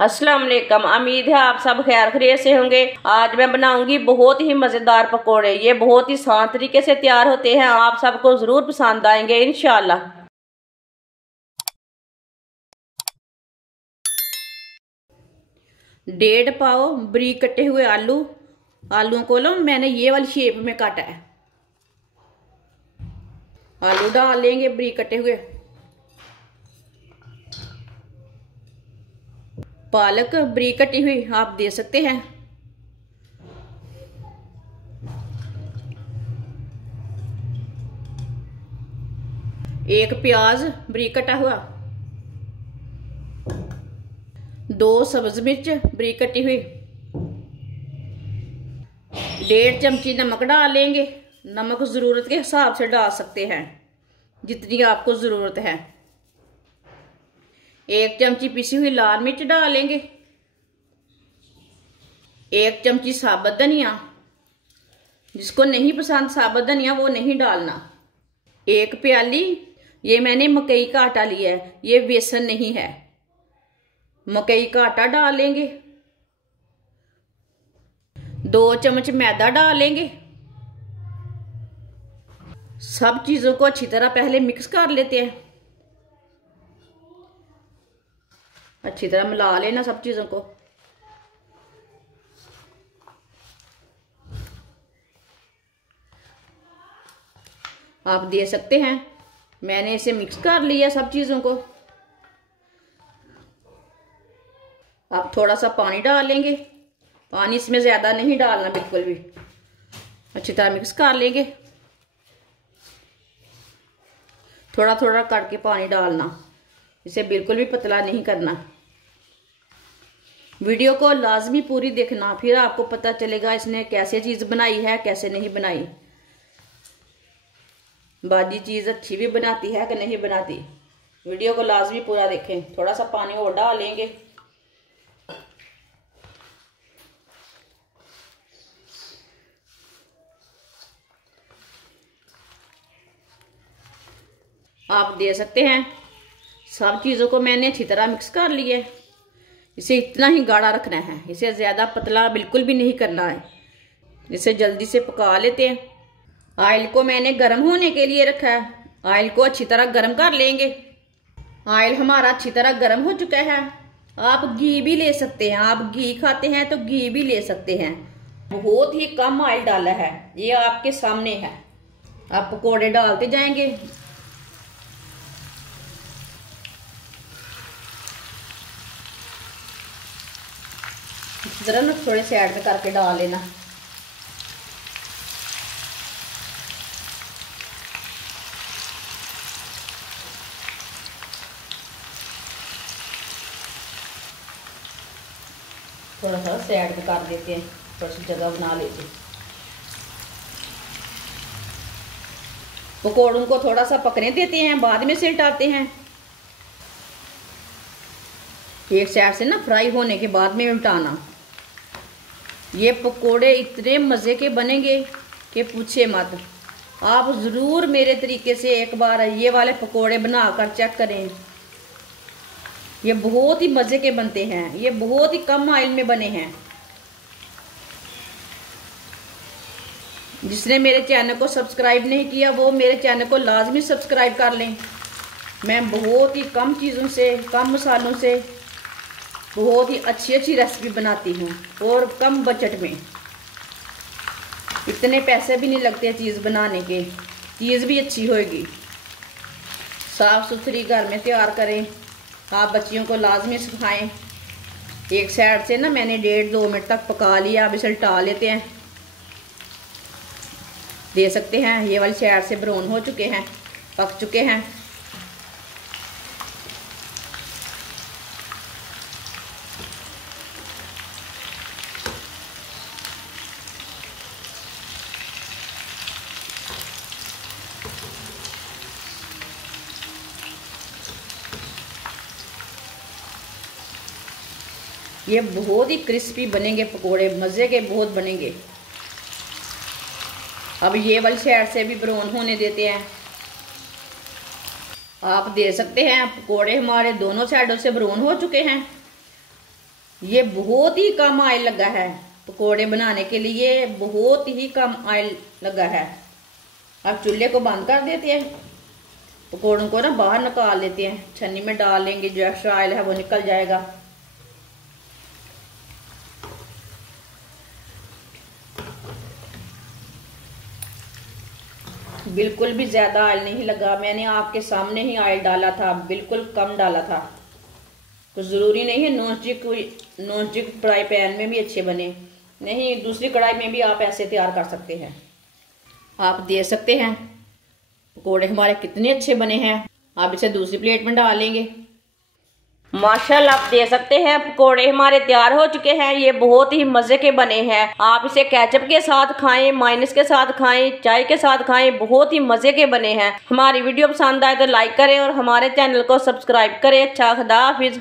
अस्सलाम वालेकुम। उम्मीद है आप सब खैर खैरियत से होंगे। आज मैं बनाऊंगी बहुत ही मज़ेदार पकोड़े। ये बहुत ही आसान तरीके से तैयार होते हैं, आप सबको ज़रूर पसंद आएंगे इंशाल्लाह। 1.5 पाव बारीक कटे हुए आलूओं को लो मैंने ये वाली शेप में काटा है। आलू डाल लेंगे बारीक कटे हुए। पालक बारीक कटी हुई आप दे सकते हैं। एक प्याज बारीक कटा हुआ। 2 सब्ज मिर्च बारीक कटी हुई। 1.5 चमची नमक डाल लेंगे। नमक ज़रूरत के हिसाब से डाल सकते हैं, जितनी आपको ज़रूरत है। 1 चमची पिसी हुई लाल मिर्च डालेंगे। 1 चमची साबुत धनिया, जिसको नहीं पसंद साबुत धनिया वो नहीं डालना। 1 प्याली ये मैंने मकई का आटा लिया है, ये बेसन नहीं है, मकई का आटा डालेंगे। 2 चम्मच मैदा डालेंगे। सब चीजों को अच्छी तरह पहले मिक्स कर लेते हैं। अच्छी तरह मिला लेना सब चीजों को। आप दे सकते हैं, मैंने इसे मिक्स कर लिया सब चीजों को। आप थोड़ा सा पानी डालेंगे। पानी इसमें ज्यादा नहीं डालना बिल्कुल भी। अच्छी तरह मिक्स कर लेंगे। थोड़ा थोड़ा करके पानी डालना, इसे बिल्कुल भी पतला नहीं करना। वीडियो को लाजमी पूरी देखना, फिर आपको पता चलेगा इसने कैसे चीज बनाई है कैसे नहीं बनाई। बाजी चीज अच्छी भी बनाती है कि नहीं बनाती। वीडियो को लाजमी पूरा देखें। थोड़ा सा पानी और डालेंगे। आप दे सकते हैं। सब चीज़ों को मैंने अच्छी तरह मिक्स कर लिया है। इसे इतना ही गाढ़ा रखना है, इसे ज़्यादा पतला बिल्कुल भी नहीं करना है। इसे जल्दी से पका लेते हैं। ऑयल को मैंने गर्म होने के लिए रखा है। ऑयल को अच्छी तरह गर्म कर लेंगे। ऑयल हमारा अच्छी तरह गर्म हो चुका है। आप घी भी ले सकते हैं, आप घी खाते हैं तो घी भी ले सकते हैं। बहुत ही कम ऑयल डाला है, ये आपके सामने है। आप पकौड़े डालते जाएंगे। इस तरह ना थोड़े से ऐड करके डाल लेना। थोड़ा सा ऐड कर देते हैं, थोड़ी सी जगह बना लेते हैं। पकौड़ों को थोड़ा सा पकने देते हैं, बाद में से हटाते हैं। एक साइड से ना फ्राई होने के बाद में उल्टाना। ये पकोड़े इतने मज़े के बनेंगे कि पूछे मत। आप ज़रूर मेरे तरीके से एक बार ये वाले पकोड़े बनाकर चेक करें। ये बहुत ही मज़े के बनते हैं। ये बहुत ही कम ऑयल में बने हैं। जिसने मेरे चैनल को सब्सक्राइब नहीं किया वो मेरे चैनल को लाजमी सब्सक्राइब कर लें। मैं बहुत ही कम चीज़ों से, कम मसालों से बहुत ही अच्छी अच्छी रेसिपी बनाती हूँ और कम बजट में। इतने पैसे भी नहीं लगते चीज़ बनाने के, चीज़ भी अच्छी होगी। साफ़ सुथरी घर में तैयार करें। आप बच्चियों को लाजमी सिखाएं। एक साइड से ना मैंने 1.5-2 मिनट तक पका लिया। अब इसे उल्टा लेते हैं। दे सकते हैं, ये वाली साइड से ब्राउन हो चुके हैं, पक चुके हैं। ये बहुत ही क्रिस्पी बनेंगे पकोड़े, मज़े के बहुत बनेंगे। अब ये वाली साइड से भी ब्राउन होने देते हैं। आप दे सकते हैं। पकोड़े हमारे दोनों साइडों से ब्राउन हो चुके हैं। ये बहुत ही कम ऑयल लगा है, पकोड़े बनाने के लिए बहुत ही कम ऑयल लगा है। अब चूल्हे को बंद कर देते हैं, पकोड़ों को ना बाहर निकाल लेते हैं, छन्नी में डाल लेंगे, जो एक्स्ट्रा ऑयल है वो निकल जाएगा। बिल्कुल भी ज़्यादा ऑयल नहीं लगा, मैंने आपके सामने ही ऑयल डाला था, बिल्कुल कम डाला था। कुछ ज़रूरी नहीं है नॉन स्टिक फ्राई पैन में भी अच्छे बने, नहीं दूसरी कढ़ाई में भी आप ऐसे तैयार कर सकते हैं। आप देख सकते हैं पकोड़े हमारे कितने अच्छे बने हैं। आप इसे दूसरी प्लेट में डाल लेंगे। माशाल्लाह आप देख सकते हैं पकोड़े हमारे तैयार हो चुके हैं। ये बहुत ही मज़े के बने हैं। आप इसे केचप के साथ खाएं, मायोनीज के साथ खाएं, चाय के साथ खाएं, बहुत ही मज़े के बने हैं। हमारी वीडियो पसंद आए तो लाइक करें और हमारे चैनल को सब्सक्राइब करें। अच्छा, खुदा हाफिज़।